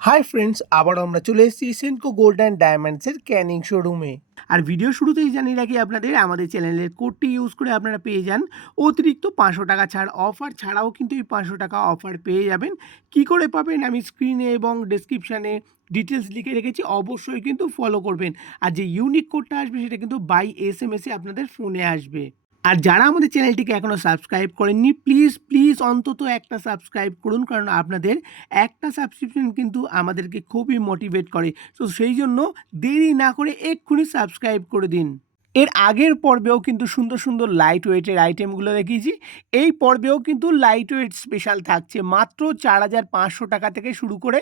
Hi friends আবারও আমরা চলে এসেছি সেনকো গোল্ড অ্যান্ড ডায়মন্ডসের ক্যানিং শোরুমে আর ভিডিও শুরুতেই জানিয়ে রাখি আপনাদের, আমাদের চ্যানেলের কোডটি ইউজ করে আপনারা পেয়ে যান। অতিরিক্ত পাঁচশো টাকা ছাড় অফার ছাড়াও কিন্তু এই পাঁচশো টাকা অফার পেয়ে যাবেন। কি করে পাবেন আমি স্ক্রিনে এবং ডেসক্রিপশানে ডিটেলস লিখে রেখেছি, অবশ্যই কিন্তু ফলো করবেন। আর যে ইউনিক কোডটা আসবে সেটা কিন্তু বাই এস এম এসে আপনাদের ফোনে আসবে। আর যারা আমাদের চ্যানেলটিকে এখনও সাবস্ক্রাইব করেননি প্লিজ প্লিজ অন্তত একটা সাবস্ক্রাইব করুন, কারণ আপনাদের একটা সাবস্ক্রিপশন কিন্তু আমাদেরকে খুবই মোটিভেট করে। তো সেই জন্য দেরি না করে এক্ষুনি সাবস্ক্রাইব করে দিন। এর আগের পর্বেও কিন্তু সুন্দর সুন্দর লাইট ওয়েটের আইটেমগুলো দেখিয়েছি। এই পর্বেও কিন্তু লাইট ওয়েট স্পেশাল থাকছে। মাত্র চার হাজার পাঁচশো টাকা থেকে শুরু করে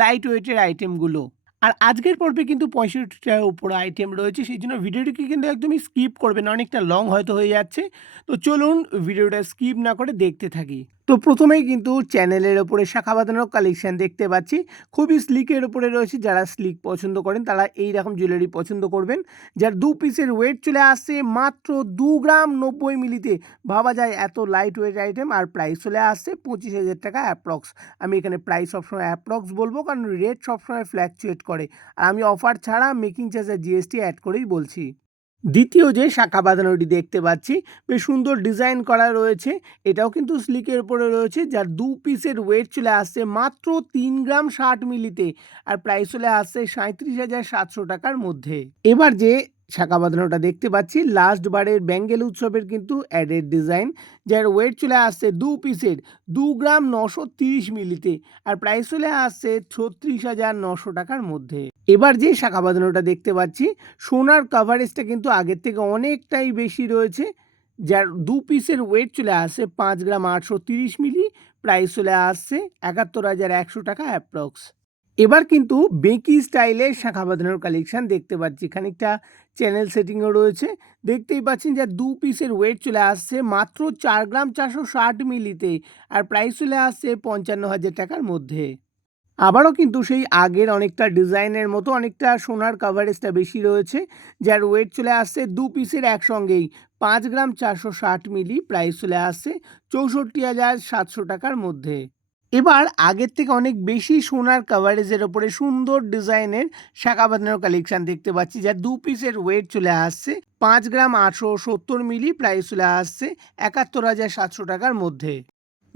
লাইট ওয়েটের আইটেমগুলো আর আজকের পর্বে কিন্তু পঁয়ষট্টিটার উপরে আইটেম রয়েছে, সেই জন্য ভিডিওটিকে কিন্তু একদমই স্কিপ করবেন, অনেকটা লং হয়তো হয়ে যাচ্ছে। তো চলুন ভিডিওটা স্কিপ না করে দেখতে থাকি। তো প্রথমেই কিন্তু চ্যানেলের ওপরে শাখা বাঁধানো কালেকশান দেখতে পাচ্ছি। খুবই স্লিকের ওপরে রয়েছে, যারা স্লিক পছন্দ করেন তারা এই রকম জুয়েলারি পছন্দ করবেন। যার দু পিসের ওয়েট চলে আসছে মাত্র দু গ্রাম নব্বই মিলিতে। ভাবা যায় এত লাইট ওয়েট আইটেম আর প্রাইস চলে আসছে পঁচিশ হাজার টাকা অ্যাপ্রক্স আমি এখানে প্রাইস সবসময় অ্যাপ্রক্স বলব, কারণ রেট সবসময় ফ্ল্যাকচুয়েট করে। আর আমি অফার ছাড়া মেকিং চার্জ আর জিএসটি অ্যাড করেই বলছি। দ্বিতীয় যে শাখা বাঁধানোটি দেখতে পাচ্ছি, বেশ সুন্দর ডিজাইন করা রয়েছে। এটাও কিন্তু স্লিকের উপরে রয়েছে, যার দু পিসের ওয়েট চলে আসছে মাত্র তিন গ্রাম ষাট মিলিতে আর প্রাইস চলে আসছে সাঁত্রিশ হাজার সাতশো টাকার মধ্যে। এবার যে শাখা বাঁধানোটা দেখতে পাচ্ছি লাস্ট বারের ব্যাঙ্গেল উৎসবের কিন্তু অ্যাডেড ডিজাইন যার ওয়েট চলে আসছে দু পিসের দু গ্রাম নশো তিরিশ মিলিতে আর প্রাইস চলে আসছে ছত্রিশ হাজার নশো টাকার মধ্যে। এবার যে শাখা বাঁধানোটা দেখতে পাচ্ছি, সোনার কাভারেজটা কিন্তু আগের থেকে অনেকটাই বেশি রয়েছে। যার দু পিসের ওয়েট চলে আসছে পাঁচ গ্রাম আটশো তিরিশ মিলি প্রাইস চলে আসছে একাত্তর হাজার একশো টাকা অ্যাপ্রক্স এবার কিন্তু বেঁকি স্টাইলের শাখা বাঁধানোর কালেকশন দেখতে পাচ্ছি। খানিকটা চ্যানেল সেটিংও রয়েছে। দেখতেই পাচ্ছেন যে দু পিসের ওয়েট চলে আসছে মাত্র চার গ্রাম চারশো ষাট মিলিতে আর প্রাইস চলে আসছে পঞ্চান্ন হাজার টাকার মধ্যে। আবারও কিন্তু সেই আগের অনেকটা ডিজাইনের মতো অনেকটা সোনার কাভারেজটা বেশি রয়েছে, যার ওয়েট চলে আসছে দু পিসের একসঙ্গেই। পাঁচ গ্রাম চারশো ষাট মিলি প্রাইস চলে আসছে চৌষট্টি হাজার সাতশো টাকার মধ্যে। এবার আগের থেকে অনেক বেশি সোনার কাভারেজের ওপরে সুন্দর ডিজাইনের শাখা বাঁধানোর কালেকশন দেখতে পাচ্ছি, যার দু পিসের ওয়েট চলে আসছে পাঁচ গ্রাম আটশো সত্তর মিলি প্রাইস চলে আসছে একাত্তর হাজার সাতশো টাকার মধ্যে।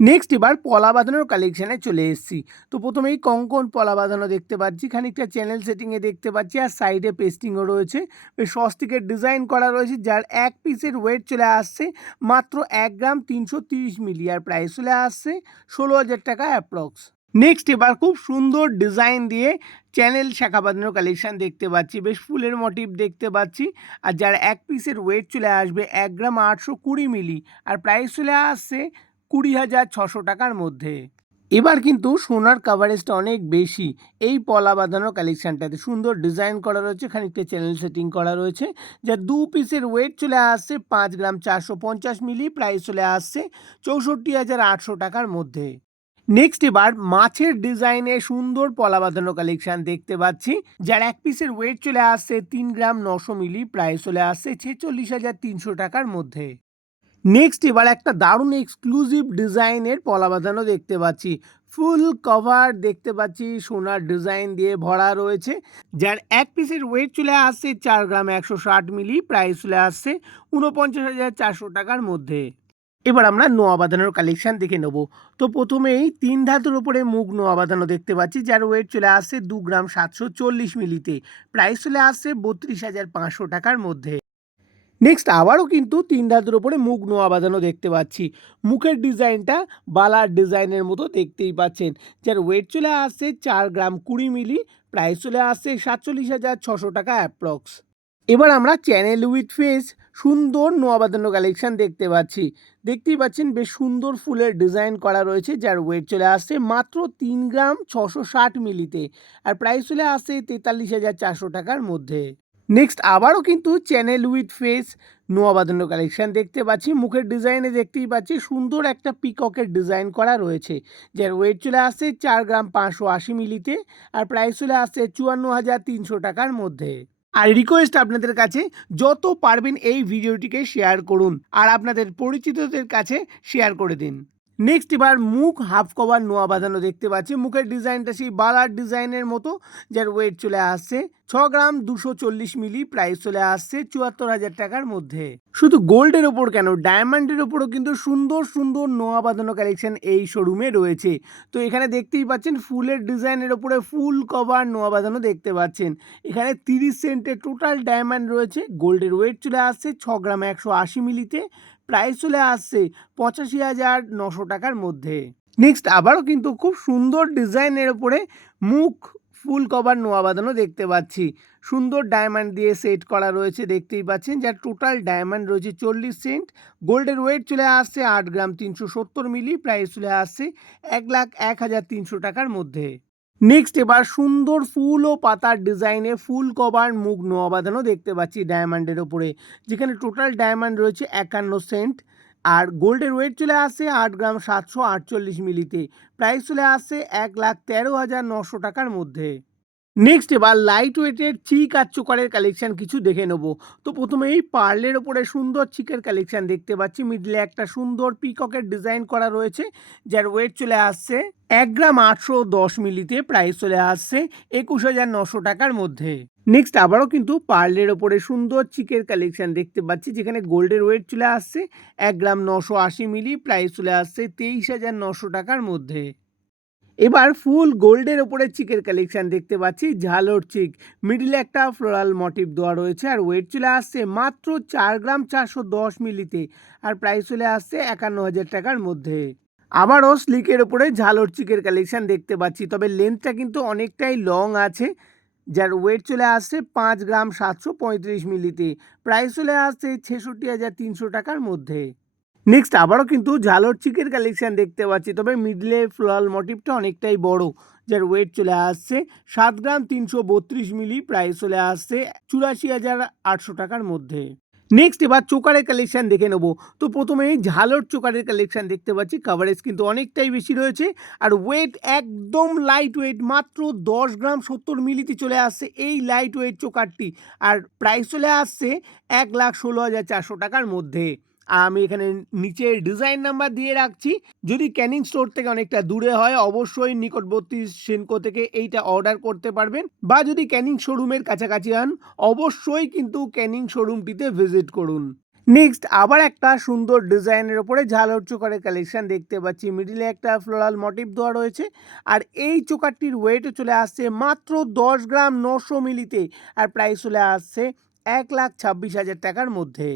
নেক্সট এবার পলা বাঁধানোর কালেকশানে চলে এসেছি। তো প্রথমেই কঙ্কন পলা বাঁধানো দেখতে পাচ্ছি, খানিকটা চ্যানেল সেটিংয়ে দেখতে পাচ্ছি আর সাইডে পেস্টিংও রয়েছে। বেশ সস্তিকের ডিজাইন করা রয়েছে, যার এক পিসের ওয়েট চলে আসছে, মাত্র এক গ্রাম তিনশো তিরিশ মিলি আর প্রাইস চলে আসছে, ষোলো হাজার টাকা অ্যাপ্রক্স নেক্সট এবার খুব সুন্দর ডিজাইন দিয়ে চ্যানেল শাখা বাঁধানোর কালেকশান দেখতে পাচ্ছি, বেশ ফুলের মোটিভ দেখতে পাচ্ছি, আর যার এক পিসের ওয়েট চলে আসবে এক গ্রাম আটশো কুড়ি মিলি আর প্রাইস চলে আসছে কুড়ি হাজার ছশো টাকার মধ্যে। এবার কিন্তু সোনার কাভারেজটা অনেক বেশি। এই পলা বাঁধানো কালেকশানটাতে সুন্দর ডিজাইন করা রয়েছে, খানিকটা চ্যানেল সেটিং করা রয়েছে, যা দু পিসের ওয়েট চলে আসছে পাঁচ গ্রাম চারশো পঞ্চাশ মিলি প্রাইস চলে আসছে চৌষট্টি হাজার আটশো টাকার মধ্যে। নেক্সট এবার মাছের ডিজাইনে সুন্দর পলা বাঁধানো কালেকশন দেখতে পাচ্ছি, যার এক পিসের ওয়েট চলে আসছে তিন গ্রাম নশো মিলি প্রাইস চলে আসছে ছেচল্লিশ হাজার তিনশো টাকার মধ্যে। নেক্সট এবার একটা দারুণ এক্সক্লুসিভ ডিজাইনের পলা বাঁধানো দেখতে পাচ্ছি। ফুল কভার দেখতে পাচ্ছি, সোনার ডিজাইন দিয়ে ভরা রয়েছে। যার এক পিসের ওয়েট চলে আসছে চার গ্রাম একশো ষাট মিলি প্রাইস চলে আসছে উনপঞ্চাশ হাজার চারশো টাকার মধ্যে। এবার আমরা নোয়া বাঁধানোর কালেকশন দেখে নেব। তো প্রথমেই তিন ধাতুর উপরে মুখ নোয়া বাঁধানো দেখতে পাচ্ছি, যার ওয়েট চলে আসছে দু গ্রাম সাতশো চল্লিশ মিলিতে প্রাইস চলে আসছে বত্রিশ হাজার পাঁচশো টাকার মধ্যে। নেক্সট আবারও কিন্তু তিন ধাতুর ওপরে মুখ নোয়া বাঁধানো দেখতে পাচ্ছি। মুখের ডিজাইনটা বালার ডিজাইনের মতো দেখতেই পাচ্ছেন। যার ওয়েট চলে আসছে চার গ্রাম কুড়ি মিলি প্রাইস চলে আসছে সাতচল্লিশ হাজার ছশো টাকা অ্যাপ্রক্স এবার আমরা চ্যানেল উইথ ফেস সুন্দর নোয়া বাঁধানো কালেকশন দেখতে পাচ্ছি। দেখতেই পাচ্ছেন বেশ সুন্দর ফুলের ডিজাইন করা রয়েছে, যার ওয়েট চলে আসছে মাত্র তিন গ্রাম ছশো ষাট মিলিতে। আর প্রাইস চলে আসছে তেতাল্লিশ হাজার চারশো টাকার মধ্যে। নেক্সট আবারও কিন্তু চ্যানেল উইথ ফেস নোয়া বাঁধানো কালেকশন দেখতে পাচ্ছি। মুখের ডিজাইনে দেখতেই পাচ্ছি। সুন্দর একটা পিককের ডিজাইন করা রয়েছে। যার ওয়েট চলে আসছে চার গ্রাম পাঁচশো আশি মিলিতে আর প্রাইস চলে আসছে চুয়ান্ন হাজার তিনশো টাকার মধ্যে। আর রিকোয়েস্ট আপনাদের কাছে যত পারবেন এই ভিডিওটিকে শেয়ার করুন। আর আপনাদের পরিচিতদের কাছে শেয়ার করে দিন। নেক্সট এবার মুখ হাফ কভার নোয়া বাঁধানো দেখতে পাচ্ছি। মুখের ডিজাইনটা সেই বালার ডিজাইনের মতো, যার ওয়েট চলে আসছে ছ গ্রাম দুশো চল্লিশ মিলি প্রাইস চলে আসছে চুয়াত্তর হাজার টাকার মধ্যে। শুধু গোল্ডের ওপর কেন? ডায়মন্ডের ওপরও কিন্তু সুন্দর সুন্দর নোয়া বাঁধানো কালেকশন এই শোরুমে রয়েছে। তো এখানে দেখতেই পাচ্ছেন, ফুলের ডিজাইনের ওপরে ফুল কভার নোয়া বাঁধানো দেখতে পাচ্ছেন। এখানে তিরিশ সেন্টের টোটাল ডায়মন্ড রয়েছে। গোল্ডের ওয়েট চলে আসছে ছ গ্রাম একশো আশি মিলিতে প্রাইস চলে আসছে পঁচাশি হাজার নশো টাকার মধ্যে। নেক্সট আবারও কিন্তু খুব সুন্দর ডিজাইনের ওপরে মুখ ফুল কভার নোয়া বাঁধানো দেখতে পাচ্ছি। সুন্দর ডায়মন্ড দিয়ে সেট করা রয়েছে, দেখতেই পাচ্ছেন। যার টোটাল ডায়মন্ড রয়েছে চল্লিশ সেন্ট গোল্ডের ওয়েট চলে আসছে আট গ্রাম তিনশো সত্তর মিলি প্রাইস চলে আসছে এক লাখ এক হাজার তিনশো টাকার মধ্যে। নেক্সট এবার সুন্দর ফুল ও পাতার ডিজাইনে ফুল কভার মুখ নোয়া বাঁধানো দেখতে পাচ্ছি ডায়মন্ডের ওপরে যেখানে টোটাল ডায়মন্ড রয়েছে একান্ন সেন্ট আর গোল্ডের ওয়েট চলে আসে আট গ্রাম সাতশো আটচল্লিশ মিলিতে প্রাইস চলে আসে এক লাখ তেরো হাজার নশো টাকার মধ্যে। নেক্সট এবার লাইট ওয়েটের চিক আর চোকারের কালেকশন কিছু দেখে নেব। তো প্রথমে এই পার্লের ওপরে সুন্দর চিকের কালেকশন দেখতে পাচ্ছি। মিডলে একটা সুন্দর পিককের ডিজাইন করা রয়েছে, যার ওয়েট চলে আসছে এক গ্রাম আটশো দশ মিলিতে প্রাইস চলে আসছে একুশ হাজার নশো টাকার মধ্যে। নেক্সট আবারও কিন্তু পার্লের ওপরে সুন্দর চিকের কালেকশন দেখতে পাচ্ছি, যেখানে গোল্ডের ওয়েট চলে আসছে এক গ্রাম নশো আশি মিলি প্রাইস চলে আসছে তেইশ হাজার নশো টাকার মধ্যে। এবার ফুল গোল্ডের ওপরে চিকের কালেকশন দেখতে পাচ্ছি, ঝালর চিক। মিডিলে একটা ফ্লোরাল মোটিভ দেওয়া রয়েছে আর ওয়েট চলে আসছে মাত্র চার গ্রাম চারশো দশ মিলিতে আর প্রাইস চলে আসছে একান্ন হাজার টাকার মধ্যে। আবারও স্লিকের ওপরে ঝালর চিকের কালেকশন দেখতে পাচ্ছি, তবে লেন্থটা কিন্তু অনেকটাই লং আছে, যার ওয়েট চলে আসছে পাঁচ গ্রাম সাতশো পঁয়ত্রিশ মিলিতে। প্রাইস চলে আসছে ছেষট্টি হাজার তিনশো টাকার মধ্যে। নেক্সট আবারও কিন্তু ঝালর চিকের কালেকশান দেখতে পাচ্ছি। তবে মিডলে ফ্লোরাল মোটিভটা অনেকটাই বড়, যার ওয়েট চলে আসছে সাত গ্রাম তিনশো বত্রিশ মিলি প্রাইস চলে আসছে চুরাশি হাজার আটশো টাকার মধ্যে। নেক্সট এবার চোকারের কালেকশান দেখে নেব। তো প্রথমে ঝালর চোকারের কালেকশান দেখতে পাচ্ছি। কাভারেজ কিন্তু অনেকটাই বেশি রয়েছে আর ওয়েট একদম লাইট ওয়েট মাত্র দশ গ্রাম সত্তর মিলিতে চলে আসছে এই লাইট ওয়েট চোকারটি। আর প্রাইস চলে আসছে এক লাখ ষোলো হাজার চারশো টাকার মধ্যে। আমি এখানে নিচে ডিজাইন নাম্বার দিয়ে রাখছি। যদি ক্যানিং স্টোর থেকে অনেকটা দূরে হয়, অবশ্যই নিকটবর্তী সেনকো থেকে এইটা অর্ডার করতে পারবেন। বা যদি ক্যানিং শোরুমের কাছাকাছি হন, অবশ্যই কিন্তু ক্যানিং শোরুমটিতে ভিজিট করুন। নেক্সট আবার একটা সুন্দর ডিজাইনের ওপরে ঝালর চোকারের কালেকশন দেখতে পাচ্ছি। মিডিলে একটা ফ্লোরাল মোটিভ দেওয়া রয়েছে। আর এই চোকারটির ওয়েটও চলে আসছে মাত্র দশ গ্রাম নশো মিলিতে। আর প্রাইস চলে আসছে এক লাখ ছাব্বিশ হাজার টাকার মধ্যে।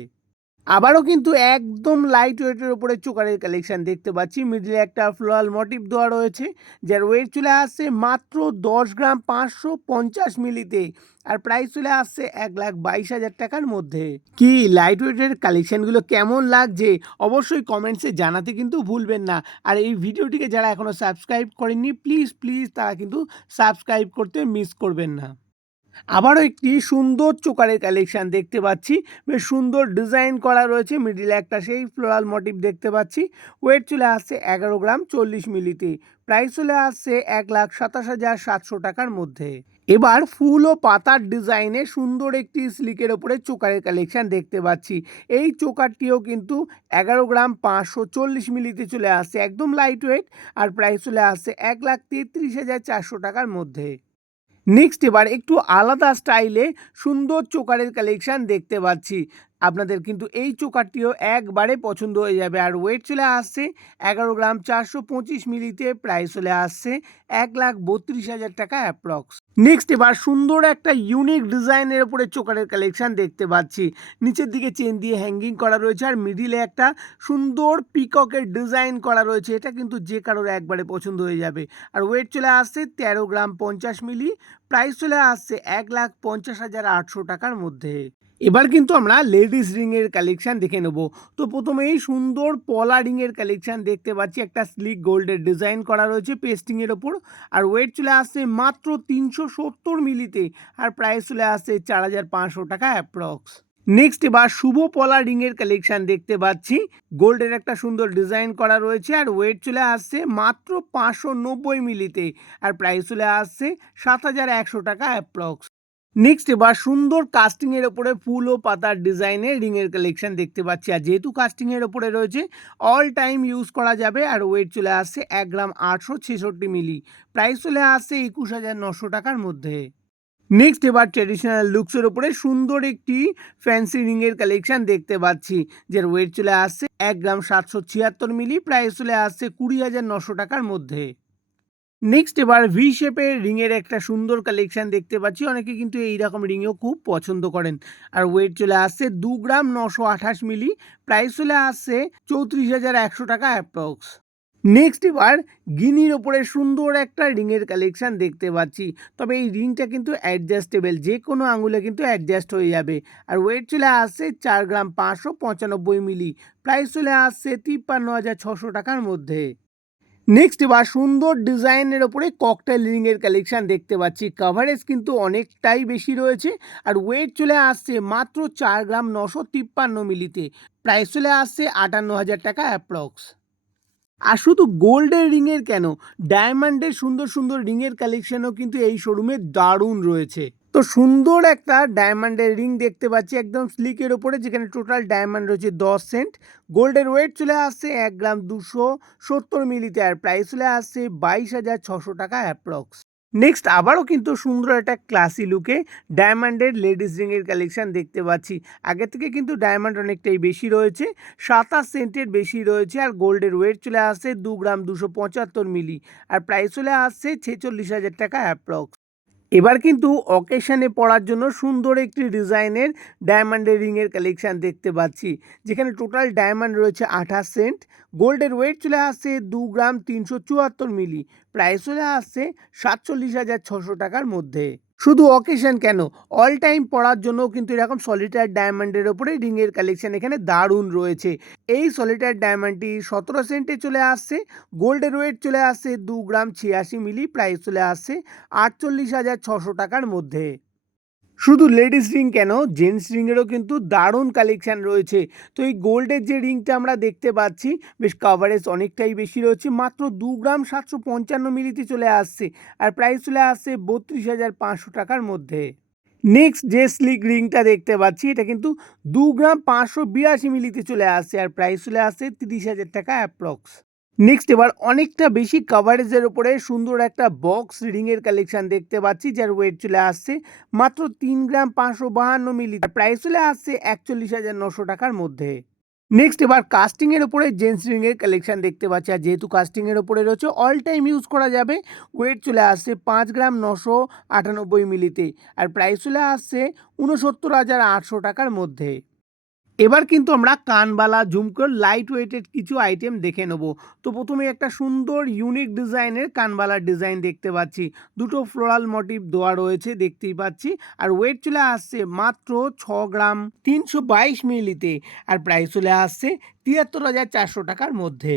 আবারও কিন্তু একদম লাইট ওয়েটের উপরে চোকারের কালেকশন দেখতে পাচ্ছি। মিডলে একটা ফ্লোরাল মোটিভ দেওয়া রয়েছে, যার ওয়েট চলে আসছে মাত্র দশ গ্রাম পাঁচশো পঞ্চাশ মিলিতে আর প্রাইস চলে আসছে এক লাখ বাইশ হাজার টাকার মধ্যে। কি লাইট ওয়েটের কালেকশনগুলো কেমন লাগছে? অবশ্যই কমেন্টসে জানাতে কিন্তু ভুলবেন না। আর এই ভিডিওটিকে যারা এখনও সাবস্ক্রাইব করেননি প্লিজ প্লিজ তারা কিন্তু সাবস্ক্রাইব করতে মিস করবেন না। আবারও একটি সুন্দর চোকারের কালেকশন দেখতে পাচ্ছি। বেশ সুন্দর ডিজাইন করা রয়েছে। মিডিলে একটা সেই ফ্লোরাল মোটিভ দেখতে পাচ্ছি। ওয়েট চলে আসছে এগারো গ্রাম চল্লিশ মিলিতে। প্রাইস চলে আসছে এক লাখ সাতাশ হাজার সাতশো টাকার মধ্যে। এবার ফুল ও পাতার ডিজাইনে সুন্দর একটি স্লিকের ওপরে চোকারের কালেকশন দেখতে পাচ্ছি। এই চোকারটিও কিন্তু এগারো গ্রাম পাঁচশো চল্লিশ মিলিতে চলে আসছে। একদম লাইট ওয়েট আর প্রাইস চলে আসছে এক লাখ তেত্রিশ হাজার চারশো টাকার মধ্যে। নেক্সট এবার একটু আলাদা স্টাইলে সুন্দর চোকারের কালেকশান দেখতে পাচ্ছি। আপনাদের কিন্তু এই চোকারটিও একবারে পছন্দ হয়ে যাবে। আর ওয়েট চলে আসছে এগারো গ্রাম চারশো পঁচিশ মিলিতে। প্রাইস চলে আসছে এক লাখ বত্রিশ হাজার টাকা অ্যাপ্রক্স নেক্সট এবার সুন্দর একটা ইউনিক ডিজাইনের উপরে চোকারের কালেকশান দেখতে পাচ্ছি। নিচের দিকে চেন দিয়ে হ্যাঙ্গিং করা রয়েছে আর মিডিলে একটা সুন্দর পিককের ডিজাইন করা রয়েছে। এটা কিন্তু যে কারোর একবারে পছন্দ হয়ে যাবে। আর ওয়েট চলে আসছে তেরো গ্রাম পঞ্চাশ মিলি। প্রাইস চলে আসছে এক লাখ পঞ্চাশ হাজার আটশো টাকার মধ্যে। এবার কিন্তু আমরা লেডিস রিংয়ের কালেকশন দেখে নেব। তো প্রথমেই সুন্দর পলা রিংয়ের কালেকশন দেখতে পাচ্ছি। একটা স্লিক গোল্ডের ডিজাইন করা রয়েছে পেস্টিংয়ের ওপর। আর ওয়েট চলে আসছে মাত্র তিনশো সত্তর মিলিতে। আর প্রাইস চলে আসছে চার হাজার পাঁচশো টাকা অ্যাপ্রক্স নেক্সট এবার শুভ পলা রিংয়ের কালেকশন দেখতে পাচ্ছি। গোল্ডের একটা সুন্দর ডিজাইন করা রয়েছে। আর ওয়েট চলে আসছে মাত্র পাঁচশো নব্বই মিলিতে। আর প্রাইস চলে আসছে সাত হাজার একশো টাকা অ্যাপ্রক্স নেক্সট এবার সুন্দর কাস্টিং এর ওপরে ফুল ও পাতার ডিজাইনের রিং এর কালেকশন দেখতে পাচ্ছি। আর যেহেতু কাস্টিং এর ওপরে রয়েছে অল টাইম ইউজ করা যাবে আর ওয়েট চলে আসছে এক গ্রাম আটশো ছেষট্টি মিলি প্রাইস চলে আসছে একুশ হাজার নশো টাকার মধ্যে। নেক্সট এবার ট্রেডিশনাল লুকসের ওপরে সুন্দর একটি ফ্যান্সি রিং এর কালেকশন দেখতে পাচ্ছি, যার ওয়েট চলে আসছে এক গ্রাম সাতশো ছিয়াত্তর মিলি প্রাইস চলে আসছে কুড়ি হাজার নশো টাকার মধ্যে। নেক্সট এবার ভি শেপের রিংয়ের একটা সুন্দর কালেকশান দেখতে পাচ্ছি। অনেকে কিন্তু এই রকম রিংও খুব পছন্দ করেন। আর ওয়েট চলে আসছে দু গ্রাম নশো আঠাশ মিলি। প্রাইস চলে আসছে চৌত্রিশ হাজার একশো টাকা অ্যাপ্রক্স নেক্সট এবার গিনির ওপরে সুন্দর একটা রিংয়ের কালেকশান দেখতে পাচ্ছি। তবে এই রিংটা কিন্তু অ্যাডজাস্টেবল যে কোনো আঙুলে কিন্তু অ্যাডজাস্ট হয়ে যাবে। আর ওয়েট চলে আসছে চার গ্রাম পাঁচশো পঁচানব্বই মিলি। প্রাইস চলে আসছে তিপ্পান্ন হাজার ছশো টাকার মধ্যে। নেক্সট এবার সুন্দর ডিজাইনের ওপরে ককটেল রিংয়ের কালেকশন দেখতে পাচ্ছি। কাভারেজ কিন্তু অনেকটাই বেশি রয়েছে আর ওয়েট চলে আসছে মাত্র চার গ্রাম নশো তিপ্পান্ন মিলিতে। প্রাইস চলে আসছে আটান্ন হাজার টাকা অ্যাপ্রক্স আর শুধু গোল্ডের রিংয়ের কেন? ডায়মন্ডের সুন্দর সুন্দর রিংয়ের কালেকশনও কিন্তু এই শোরুমে দারুণ রয়েছে। তো সুন্দর একটা ডায়মন্ডের রিং দেখতে পাচ্ছি। একদম স্লিকের ওপরে যেখানে টোটাল ডায়মন্ড রয়েছে দশ সেন্ট গোল্ডের ওয়েট চলে আসছে এক গ্রাম দুশো সত্তর মিলিতে আর প্রাইস চলে আসছে বাইশ হাজার ছশো টাকা অ্যাপ্রক্স নেক্সট আবারও কিন্তু সুন্দর একটা ক্লাসি লুকে ডায়মন্ডের লেডিস রিংয়ের কালেকশন দেখতে পাচ্ছি। আগে থেকে কিন্তু ডায়মন্ড অনেকটাই বেশি রয়েছে, সাতাশ সেন্টের বেশি রয়েছে আর গোল্ডের ওয়েট চলে আসছে দু গ্রাম দুশো পঁচাত্তর মিলি আর প্রাইস চলে আসছে ছেচল্লিশ হাজার টাকা অ্যাপ্রক্স এবার কিন্তু অকেশানে পড়ার জন্য সুন্দর একটি ডিজাইনের ডায়মন্ডের রিংয়ের কালেকশান দেখতে পাচ্ছি। যেখানে টোটাল ডায়মন্ড রয়েছে আঠাশ সেন্ট গোল্ডের ওয়েট চলে আসছে দু গ্রাম তিনশো চুয়াত্তর মিলি প্রাইস চলে আসছে সাতচল্লিশ হাজার ছশো টাকার মধ্যে। শুধু অকেশন কেন? অল টাইম পড়ার জন্য কিন্তু এরকম সলিটার ডায়মন্ডের ওপরে রিংয়ের কালেকশন এখানে দারুণ রয়েছে। এই সলিটার ডায়মন্ডটি সতেরো সেন্টে চলে আসছে গোল্ডের ওয়েট চলে আসছে দু গ্রাম ছিয়াশি মিলি প্রাইস চলে আসছে আটচল্লিশ হাজার ছশো টাকার মধ্যে। শুধু লেডিস রিং কেন? জেন্টস রিংয়েরও কিন্তু দারুণ কালেকশান রয়েছে। তো এই গোল্ডের যে রিংটা আমরা দেখতে পাচ্ছি, বেশ কাভারেজ অনেকটাই বেশি রয়েছে। মাত্র দু গ্রাম সাতশো পঞ্চান্ন মিলিতে চলে আসছে আর প্রাইস চলে আসছে বত্রিশ হাজার পাঁচশো টাকার মধ্যে। নেক্সট যে স্লিক রিংটা দেখতে পাচ্ছি, এটা কিন্তু দু গ্রাম পাঁচশো বিরাশি মিলিতে চলে আসছে আর প্রাইস চলে আসছে তিরিশ হাজার টাকা অ্যাপ্রক্স নেক্সট এবার অনেকটা বেশি কাভারেজের উপরে সুন্দর একটা বক্স রিংয়ের কালেকশান দেখতে পাচ্ছি, যার ওয়েট চলে আসছে মাত্র তিন গ্রাম পাঁচশো বাহান্ন মিলি প্রাইস চলে আসছে একচল্লিশ হাজার নশো টাকার মধ্যে। নেক্সট এবার কাস্টিংয়ের ওপরে জেন্টস রিংয়ের কালেকশান দেখতে পাচ্ছি, আর যেহেতু কাস্টিংয়ের ওপরে রয়েছে অল টাইম ইউজ করা যাবে। ওয়েট চলে আসছে পাঁচ গ্রাম নশো আটানব্বই মিলিতে আর প্রাইস চলে আসছে উনসত্তর হাজার আটশো টাকার মধ্যে। এবার কিন্তু আমরা কানবালা, ঝুমকোর লাইট ওয়েটেড কিছু আইটেম দেখে নেব। তো প্রথমে একটা সুন্দর ইউনিক ডিজাইনের কানবালার ডিজাইন দেখতে পাচ্ছি। দুটো ফ্লোরাল মোটিভ দেওয়া রয়েছে, দেখতেই পাচ্ছি। আর ওয়েট চলে আসছে মাত্র ছ গ্রাম তিনশো বাইশ মিলিতে আর প্রাইস চলে আসছে তিয়াত্তর হাজার চারশো টাকার মধ্যে।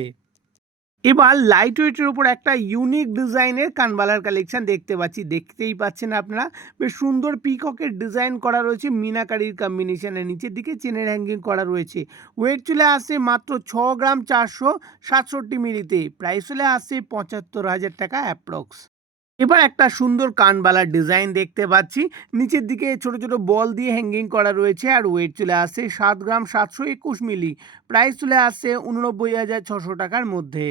এবার লাইট ওয়েটের উপর একটা ইউনিক ডিজাইনের কানবালার কালেকশন দেখতে পাচ্ছি। দেখতেই পাচ্ছেন আপনারা, বেশ সুন্দর পিককের ডিজাইন করা রয়েছে। মিনাকারির কম্বিনেশনের নিচের দিকে চেনের হ্যাঙ্গিং করা রয়েছে। ওয়েট চলে আসছে মাত্র ছ গ্রাম চারশো সাতষট্টি মিলিতে। প্রাইস চলে আসছে পঁচাত্তর হাজার টাকা অ্যাপ্রক্স এবার একটা সুন্দর কানবালার ডিজাইন দেখতে পাচ্ছি। নিচের দিকে ছোট ছোট বল দিয়ে হ্যাঙ্গিং করা রয়েছে আর ওয়েট চলে আসছে সাত গ্রাম সাতশো একুশ মিলি। প্রাইস চলে আসছে উননব্বই হাজার ছশো টাকার মধ্যে।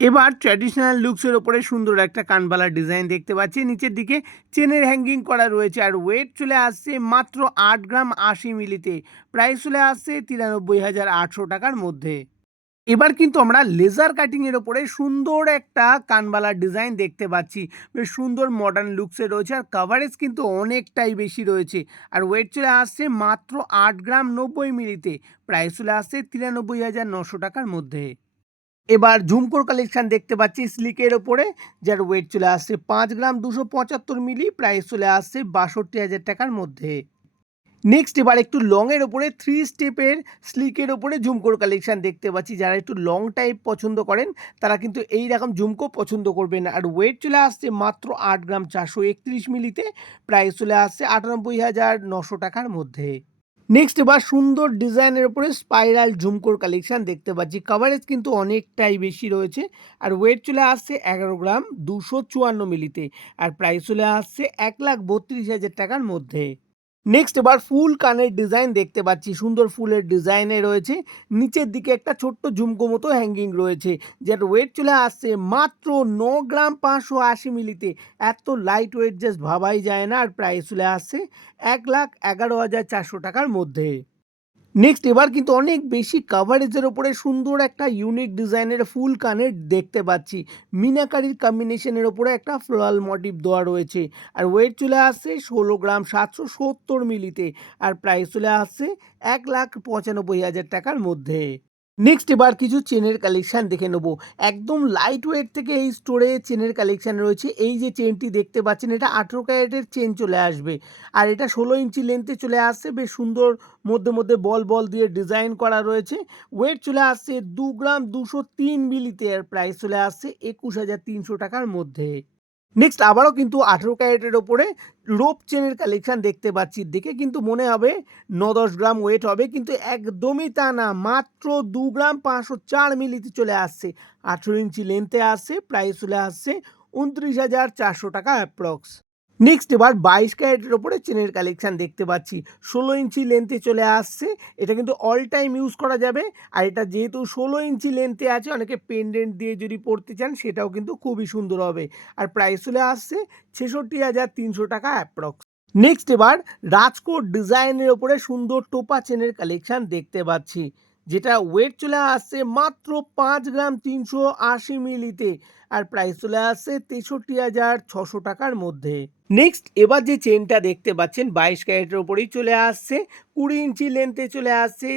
এবার ট্র্যাডিশনাল লুকসের ওপরে সুন্দর একটা কানবালার ডিজাইন দেখতে পাচ্ছি। নিচের দিকে চেনের হ্যাঙ্গিং করা রয়েছে আর ওয়েট চলে আসছে মাত্র আট গ্রাম আশি মিলিতে। প্রাইস চলে আসছে তিরানব্বই হাজার আটশো টাকার মধ্যে। এবার কিন্তু আমরা লেজার কাটিংয়ের ওপরে সুন্দর একটা কানবালার ডিজাইন দেখতে পাচ্ছি। বেশ সুন্দর মডার্ন লুকসে রয়েছে আর কাভারেজ কিন্তু অনেকটাই বেশি রয়েছে। আর ওয়েট চলে আসছে মাত্র আট গ্রাম নব্বই মিলিতে। প্রাইস চলে আসছে তিরানব্বই হাজার নশো টাকার মধ্যে। এবার ঝুমকোর কালেকশান দেখতে পাচ্ছি স্লিকের ওপরে, যার ওয়েট চলে আসছে পাঁচ গ্রাম দুশো পঁচাত্তর মিলি প্রাইস চলে আসছে বাষট্টি হাজার টাকার মধ্যে। নেক্সট এবার একটু লংয়ের ওপরে থ্রি স্টেপের স্লিকের ওপরে ঝুমকোর কালেকশান দেখতে পাচ্ছি। যারা একটু লং টাইপ পছন্দ করেন, তারা কিন্তু এই রকম ঝুমকো পছন্দ করবেন। আর ওয়েট চলে আসছে মাত্র আট গ্রাম চারশো একত্রিশ মিলিতে প্রাইস চলে আসছে আটানব্বই হাজার নশো টাকার মধ্যে। নেক্সট এবার সুন্দর ডিজাইনের উপরে স্পাইরাল ঝুমকোর কালেকশান দেখতে পাচ্ছি। কাভারেজ কিন্তু অনেকটাই বেশি রয়েছে আর ওয়েট চলে আসছে এগারো গ্রাম দুশো চুয়ান্ন মিলিতে আর প্রাইস চলে আসছে এক লাখ বত্রিশ হাজার টাকার মধ্যে। নেক্সট এবার ফুল কানের ডিজাইন দেখতে পাচ্ছি। সুন্দর ফুলের ডিজাইনে রয়েছে। নিচের দিকে একটা ছোট্ট ঝুমকো মতো হ্যাঙ্গিং রয়েছে, যার ওয়েট চলে আসছে মাত্র ন গ্রাম পাঁচশো আশি মিলিতে। এত লাইট ওয়েট জাস্ট ভাবাই যায় না, আর প্রাইস চলে আসছে এক লাখ এগারো হাজার চারশো টাকার মধ্যে। নেক্সট এবার কিন্তু অনেক বেশি কাভারেজের ওপরে সুন্দর একটা ইউনিক ডিজাইনের ফুল কানের দেখতে পাচ্ছি। মিনাকারির কম্বিনেশনের ওপরে একটা ফ্লোরাল মোটিভ দেওয়া রয়েছে। আর ওয়েট চলে আসছে ষোলো গ্রাম সাতশো সত্তর মিলিতে আর প্রাইস চলে আসছে এক লাখ পঁচানব্বই হাজার টাকার মধ্যে। নেক্সট এবার কিছু চেনের কালেকশন দেখে নেব। একদম লাইট ওয়েট থেকে এই স্টোরে চেনের কালেকশান রয়েছে। এই যে চেনটি দেখতে পাচ্ছেন, এটা আঠেরো ক্যারেটের চেন চলে আসবে। আর এটা ষোলো ইঞ্চি লেন্থে চলে আসছে। বেশ সুন্দর মধ্যে মধ্যে বল বল দিয়ে ডিজাইন করা রয়েছে। ওয়েট চলে আসছে দু গ্রাম দুশো তিন মিলিতে আর প্রাইস চলে আসছে একুশ হাজার তিনশো টাকার মধ্যে। নেক্সট আবারও কিন্তু আঠেরো ক্যারেটের ওপরে রোপ চেনের কালেকশান দেখতে পাচ্ছি। দেখে কিন্তু মনে হবে ন দশ গ্রাম ওয়েট হবে, কিন্তু একদমই তা না। মাত্র দু গ্রাম পাঁচশো চার মিলিতে চলে আসছে। আঠেরো ইঞ্চি লেন্থে আসছে প্রাইস চলে আসছে উনত্রিশ হাজার চারশো টাকা অ্যাপ্রক্স নেক্সট এবার বাইশ ক্যারেটের ওপরে চেনের কালেকশন দেখতে পাচ্ছি। ষোলো ইঞ্চি লেন্থে চলে আসছে। এটা কিন্তু অল টাইম ইউজ করা যাবে। আর এটা যেহেতু ষোলো ইঞ্চি লেন্থে আছে, অনেকে পেন্ডেন্ট দিয়ে যদি পড়তে চান, সেটাও কিন্তু খুবই সুন্দর হবে। আর প্রাইস চলে আসছে ছেষট্টি হাজার তিনশো টাকা অ্যাপ্রক্স নেক্সট এবার রাজকোট ডিজাইনের ওপরে সুন্দর টোপা চেনের কালেকশন দেখতে পাচ্ছি। যেটা ওয়েট চলে আসছে মাত্র পাঁচ গ্রাম তিনশো আশি মিলিতে আর প্রাইস চলে আসছে তেষট্টি হাজার ছশো টাকার মধ্যে। নেক্সট এবার যে চেনটা দেখতে পাচ্ছেন, বাইশ ক্যারেটের ওপরেই চলে আসছে, কুড়ি ইঞ্চি লেন্থে চলে আসছে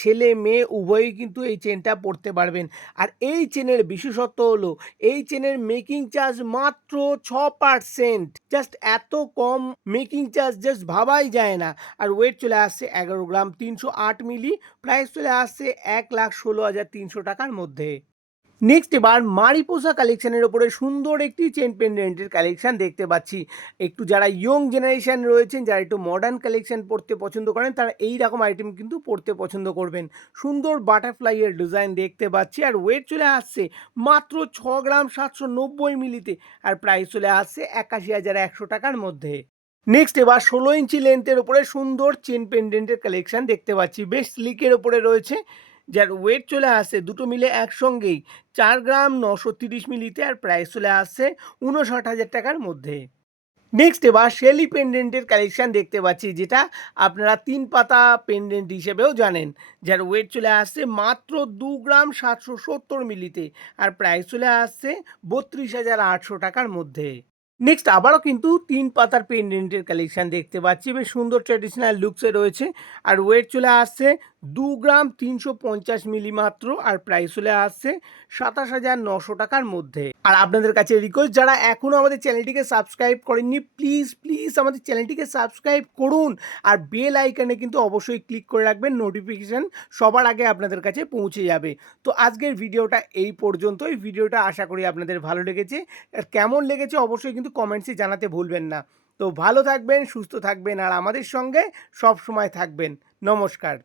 ছেলে, মেয়ে উভয়ই কিন্তু এই চেনটা পড়তে পারবেন। আর এই চেনের বিশেষত্ব হলো, এই চেনের মেকিং চার্জ মাত্র ছ পার্সেন্ট জাস্ট এত কম মেকিং চার্জ জাস্ট ভাবাই যায় না। আর ওয়েট চলে আসছে এগারো গ্রাম তিনশো আট মিলি প্রাইস চলে আসছে এক লাখ ষোলো হাজার তিনশো টাকার মধ্যে। নেক্সট এবার মারিপোসা কালেকশানের ওপরে সুন্দর একটি চেন পেন্ডেন্টের কালেকশন দেখতে পাচ্ছি। একটু যারা ইয়ং জেনারেশান রয়েছেন, যারা একটু মডার্ন কালেকশান পড়তে পছন্দ করেন, তারা এই রকম আইটেম কিন্তু পড়তে পছন্দ করবেন। সুন্দর বাটারফ্লাইয়ের ডিজাইন দেখতে পাচ্ছি, আর ওয়েট চলে আসছে মাত্র ছ গ্রাম সাতশো নব্বই মিলিতে, আর প্রাইস চলে আসছে একাশি হাজার একশো টাকার মধ্যে। নেক্সট এবার ষোলো ইঞ্চি লেন্থের ওপরে সুন্দর চেন পেন্ডেন্টের কালেকশন দেখতে পাচ্ছি। বেশ স্লিকের ওপরে রয়েছে। যার ওয়েট চলে আসছে দুটো মিলে একসঙ্গেই। চার গ্রাম নশো তিরিশ মিলিতে আর প্রাইস চলে আসছে উনষাট হাজার টাকার মধ্যে। নেক্সট এবার শেলি পেন্ডেন্টের কালেকশন দেখতে পাচ্ছি, যেটা আপনারা তিন পাতা পেন্ডেন্ট হিসেবেও জানেন। যার ওয়েট চলে আসছে মাত্র দু গ্রাম সাতশো সত্তর মিলিতে আর প্রাইস চলে আসছে বত্রিশ হাজার আটশো টাকার মধ্যে। নেক্সট আবারও কিন্তু তিন পাতার পেন্ডেন্টের কালেকশন দেখতে পাচ্ছি। বেশ সুন্দর ট্র্যাডিশনাল লুকসে রয়েছে। আর ওয়েট চলে আসছে দু গ্রাম তিনশো পঞ্চাশ মিলি মাত্র আর প্রাইস চলে আসছে সাতাশ হাজার নশো টাকার মধ্যে। আর আপনাদের কাছে রিকোয়েস্ট যারা এখনও আমাদের চ্যানেলটিকে সাবস্ক্রাইব করেননি প্লিজ প্লিজ আমাদের চ্যানেলটিকে সাবস্ক্রাইব করুন। আর বেল আইকনে কিন্তু অবশ্যই ক্লিক করে রাখবেন নোটিফিকেশান সবার আগে আপনাদের কাছে পৌঁছে যাবে। তো আজকের ভিডিওটা এই পর্যন্তই। ভিডিওটা আশা করি আপনাদের ভালো লেগেছে। আর কেমন লেগেছে অবশ্যই কিন্তু কমেন্টসে জানাতে ভুলবেন না। তো ভালো থাকবেন, সুস্থ থাকবেন, আর আমাদের সঙ্গে সব সময় থাকবেন। নমস্কার।